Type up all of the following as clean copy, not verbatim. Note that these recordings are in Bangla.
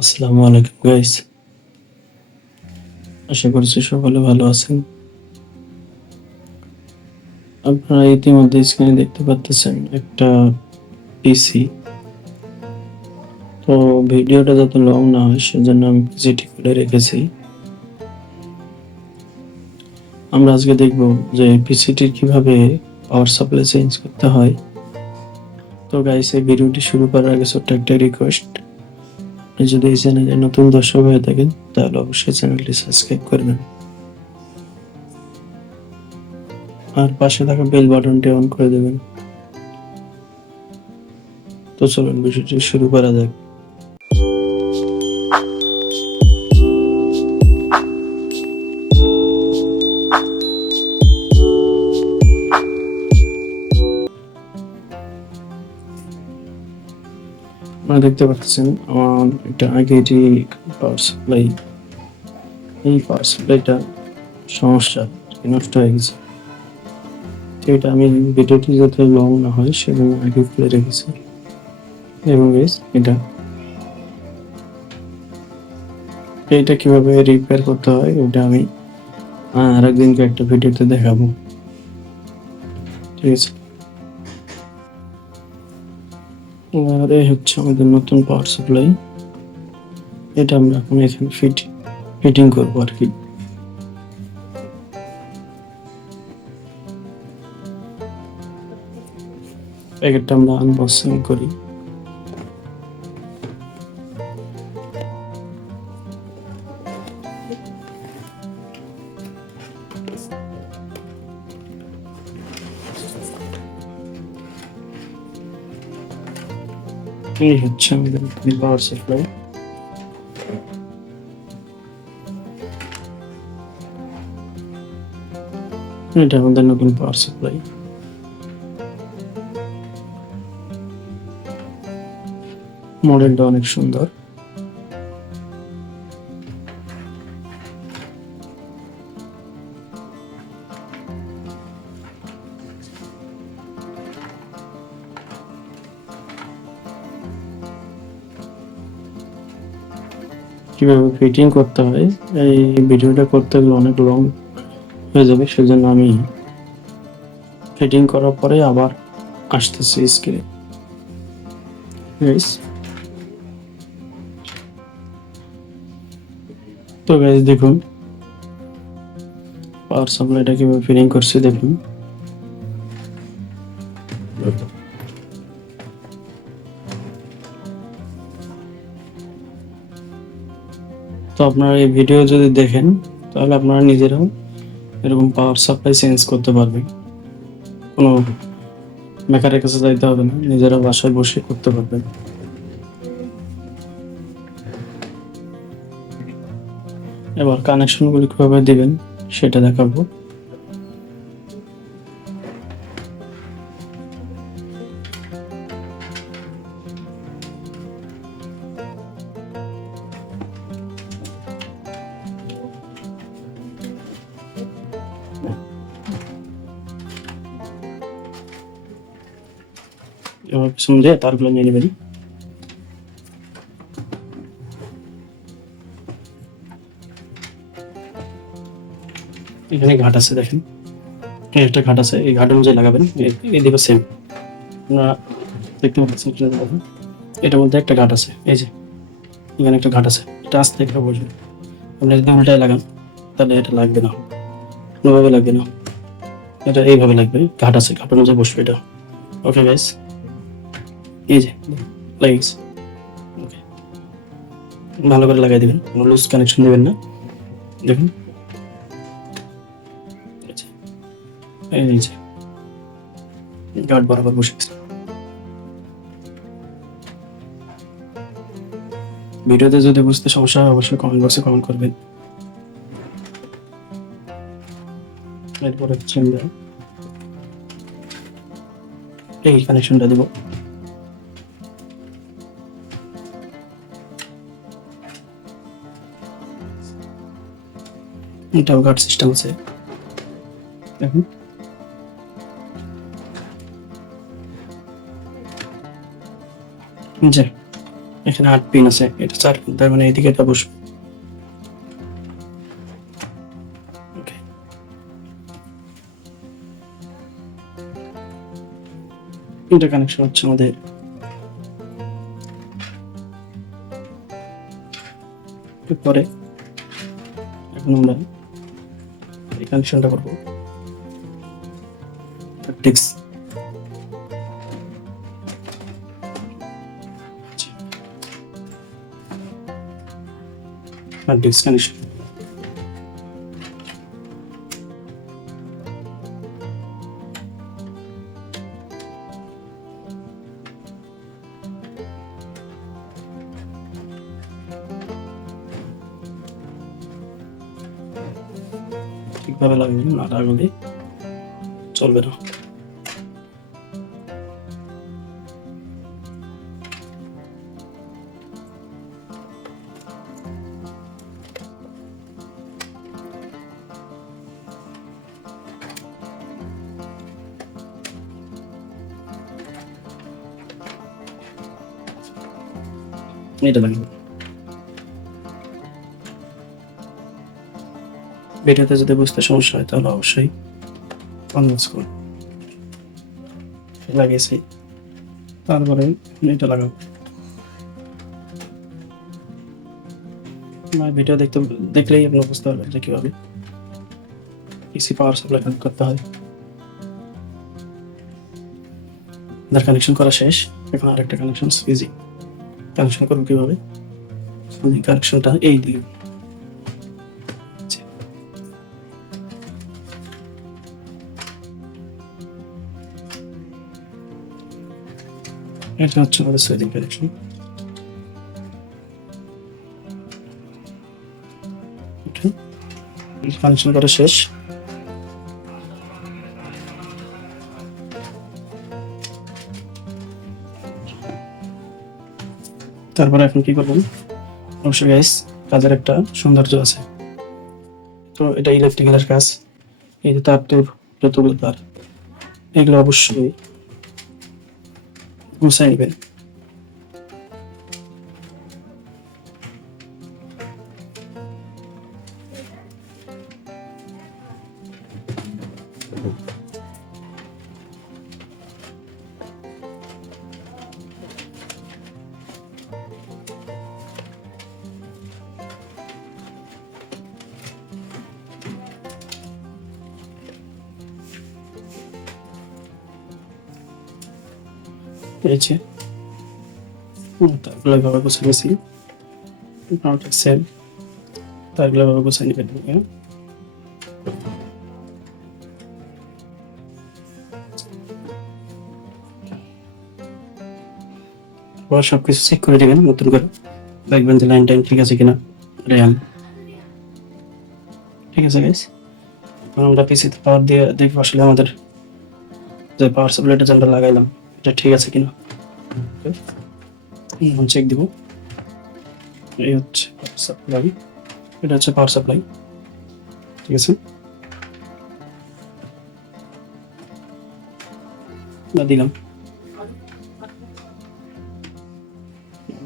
আসসালামু আলাইকুম গাইস। আশা করছি সকলে ভালো আছেন। আপনারা ইতিমধ্যে স্ক্রিনে দেখতে পাচ্ছেন একটা পিসি। তো ভিডিওটা যাতে লং না হয় সেজন্য আমি পিসিটি খুলে রেখেছি। আমরা আজকে দেখব যে পিসিটির কিভাবে পাওয়ার সাপ্লাই চেঞ্জ করতে হয়। তো গাইস, এই ভিডিওটি শুরু করার আগে ছোট্ট একটা রিকোয়েস্ট, আপনি যদি এই চ্যানেলে নতুন দর্শক হয়ে থাকেন তাহলে অবশ্যই চ্যানেলটি সাবস্ক্রাইব করবেন আর পাশে থাকা বেল বাটনটি অন করে দেবেন। তো চলুন ভিডিওটি শুরু করা যাক। আপনারা দেখতে পাচ্ছেন আমার একটা আগেরই পাওয়ার সাপ্লাই, এই পাওয়ার সাপ্লাইটা সমস্যা, নষ্ট হয়ে গেছে। তো এটা আমি ভিডিওটি যাতে লং না হয় সেজন্য আগে খুলে রেখেছি। এবং এটা কিভাবে রিপেয়ার করতে হয় ওটা আমি আরেকদিনকে একটা ভিডিওতে দেখাবো, ঠিক আছে। আর এই হচ্ছে আমাদের নতুন পাওয়ার সাপ্লাই, এটা আমরা এখন এখানে ফিটিং করবো আর কি। প্যাকেটটা আমরা আনবক্সিং করি। এই হচ্ছে আমাদের পাওয়ার সাপ্লাই। এটা আমাদের নতুন পাওয়ার সাপ্লাই। মডেলটা অনেক সুন্দর। কিভাবে ফিটিং করতে হয় এই ভিডিওটা করতে গেলে অনেক লং হয়ে যাবে, সেজন্য আমি ফিটিং করার পরে আবার আসতেছি স্ক্রিনে। তো গাইস দেখুন পাওয়ার সাপ্লাইটা কিভাবে ফিটিং করছি, দেখুন। তো আপনারা এই ভিডিও যদি দেখেন তাহলে আপনারা নিজেরাও এরকম পাওয়ার সাপ্লাই চেঞ্জ করতে পারবেন, কোনো মেকারের কাছে যাইতে হবে না, নিজেরা বাসায় বসে করতে পারবেন। এবার কানেকশনগুলো কিভাবে দিবেন সেটা দেখাবো। এবার পিছন দিয়ে তারগুলো নিয়ে নেবেন। এখানে ঘাট আছে, দেখেন একটা ঘাট আছে, এই ঘাট অনুযায়ী লাগাবেন। এদিকে সেম আপনারা দেখতে পাচ্ছেন, এটার মধ্যে একটা ঘাট আছে, এই যে এখানে একটা ঘাট আছে, এটা আস্তে একটা বসবে। আপনি যদি উল্টায় লাগান তাহলে এটা লাগবে না, কোনোভাবে লাগবে না, এটা এইভাবে লাগবে, ঘাট আছে, ঘাট অনুযায়ী বসবে এটা। ওকে গাইস, এই যে লাগিয়েছে, ওকে ভালো করে লাগাই দিবেন, কোনো লুজ কানেকশন দেবেন না। দেখুন এই যে ঘাট বরাবর বসে গেছে। ভিডিওতে যদি বুঝতে সমস্যা হয় অবশ্যই কমেন্ট বক্সে কমেন্ট করবেন। এরপরে হচ্ছে আমরা এই কানেকশনটা দেব। এটাও গার্ড সিস্টেম আছে, দেখুন। যে এখানে 8 পিন আছে, এটা 4 পিন, তার মানে এদিকে এটা বসবে। ওকে, এটা কানেকশন হচ্ছে আমাদের। পরে এখন আমরা এই কানেকশনটা করবো ডিস্ক। ডিস্ক কানেকশন ঠিকভাবে লাগবে, না লাগলে চলবে না। এটা লাগবে। ভিডিওতে যদি বুঝতে সমস্যা হয় তাহলে অবশ্যই কনভার্স করুন। লাগিয়েছি, তারপরে এটা লাগাবো। ভিডিও দেখলেই আপনি বুঝতে পারবেন যে কিভাবে পিসি পাওয়ার সাপ্লাই কানেক্ট করতে হয়। তার কানেকশন করা শেষ, এখন আরেকটা কানেকশন ইজি। কানেকশন করবো কিভাবে? কানেকশনটা এই দিকে, এটা হচ্ছে আমাদের সুইচিং কানেকশন। কানেকশন করা শেষ। তারপরে এখন কি করবেন? অবশ্যই গাইস, কাজের একটা সৌন্দর্য আছে। তো এটা ইলেকট্রিক্যালের কাজ। এই যে তার তোর যতগুলো তার, এগুলো অবশ্যই গুছাই নেবেন। পেয়েছে, তারগুলো এভাবে গুছিয়ে নিয়েছি। সেম তারগুলো এভাবে গুছিয়ে নেবেন। আবার সবকিছু চেক করে দেবেন নতুন করে, দেখবেন যে লাইন টাইন ঠিক আছে কিনা, র্যাম ঠিক আছে গাইস। এখন আমরা পিসিতে পাওয়ার দিয়ে দেখবো আসলে আমাদের যে পাওয়ার সাপ্লাইটা যেটা লাগাইলাম এটা ঠিক আছে কিনা। চেক দিব। এই হচ্ছে পাওয়ার সাপ্লাই, এটা হচ্ছে পাওয়ার সাপ্লাই, ঠিক আছে। দিলাম।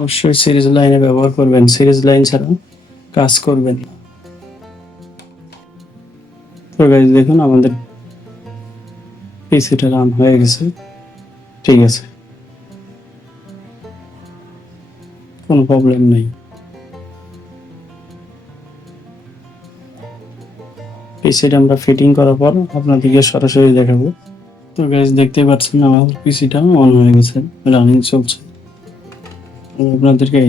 অবশ্যই সিরিজ লাইনে ব্যবহার করবেন, সিরিজ লাইন ছাড়া কাজ করবেন না। তো গাইস দেখুন আমাদের পিসিটা রান হয়ে গেছে, ঠিক আছে, কোনো প্রবলেম নেই। পিসিটা আমরা ফিটিং করার পর আপনাদেরকে সরাসরি দেখাবো। তো গাইস দেখতে পাচ্ছেন আমার পিসিটা অন হয়ে গেছে, রানিং চলছে। আপনাদেরকে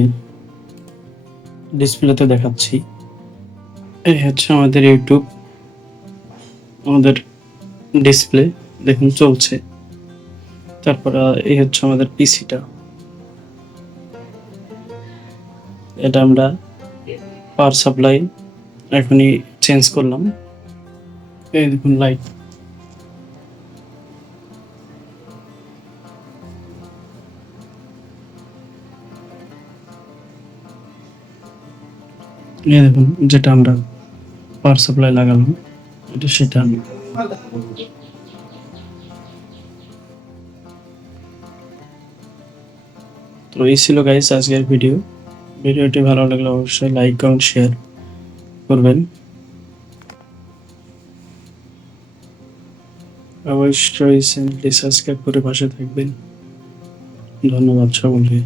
ডিসপ্লেতে দেখাচ্ছি। এই হচ্ছে আমাদের ইউটিউব, আমাদের ডিসপ্লে দেখুন চলছে। তারপর এই হচ্ছে আমাদের পিসিটা, এটা আমরা পাওয়ার সাপ্লাই এখনই চেঞ্জ করলাম। এই দেখুন লাইট, এই দেখুন যেটা আমরা পাওয়ার সাপ্লাই লাগালাম এটা সেটা। তো তো এই ছিল গাইস আজকের ভিডিওটি ভালো লাগলে অবশ্যই লাইক কমেন্ট শেয়ার করবেন, অবশ্যই চ্যানেলটি সাবস্ক্রাইব করে পাশে থাকবেন। ধন্যবাদ সকলকে।